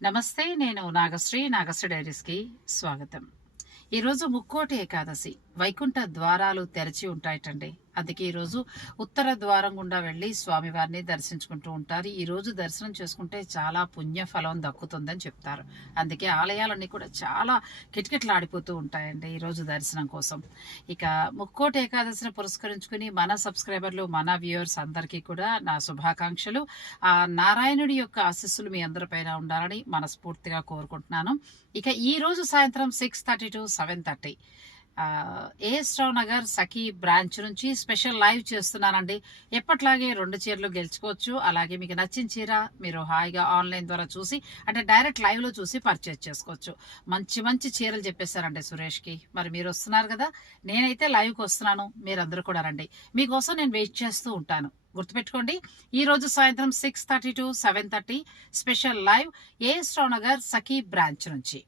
నమస్తే. నేను నాగశ్రీ డైరీస్‌కి స్వాగతం. ఈరోజు ముక్కోటి ఏకాదశి. వైకుంఠ ద్వారాలు తెరచి ఉంటాయటండి. అందుకే ఈరోజు ఉత్తర ద్వారం గుండా వెళ్ళి స్వామివారిని దర్శించుకుంటూ ఉంటారు. ఈరోజు దర్శనం చేసుకుంటే చాలా పుణ్య ఫలం దక్కుతుందని చెప్తారు. అందుకే ఆలయాలన్నీ కూడా చాలా కిటకిటలాడిపోతూ ఉంటాయండి ఈరోజు దర్శనం కోసం. ఇక ముక్కోటి ఏకాదశిని పురస్కరించుకుని మన సబ్స్క్రైబర్లు, మన వ్యూవర్స్ అందరికీ కూడా నా శుభాకాంక్షలు. ఆ నారాయణుడి యొక్క ఆశీస్సులు మీ అందరిపైన ఉండాలని మనస్ఫూర్తిగా కోరుకుంటున్నాను. ఇక ఈరోజు సాయంత్రం 6:30 to 7:30 A S Rao Nagar Sakhi branch నుంచి స్పెషల్ లైవ్ చేస్తున్నానండి. ఎప్పట్లాగే 2 చీరలు గెలుచుకోవచ్చు. అలాగే మీకు నచ్చిన చీర మీరు హాయిగా ఆన్లైన్ ద్వారా చూసి, అంటే డైరెక్ట్ లైవ్లో చూసి పర్చేజ్ చేసుకోవచ్చు. మంచి మంచి చీరలు చెప్పేశారండి సురేష్కి. మరి మీరు వస్తున్నారు కదా, నేనైతే లైవ్కి వస్తున్నాను, మీరందరూ కూడా రండి. మీకోసం నేను వెయిట్ చేస్తూ ఉంటాను. గుర్తుపెట్టుకోండి, ఈ రోజు సాయంత్రం 6:30 to 7:30 special live A S Rao Nagar Sakhi branch నుంచి.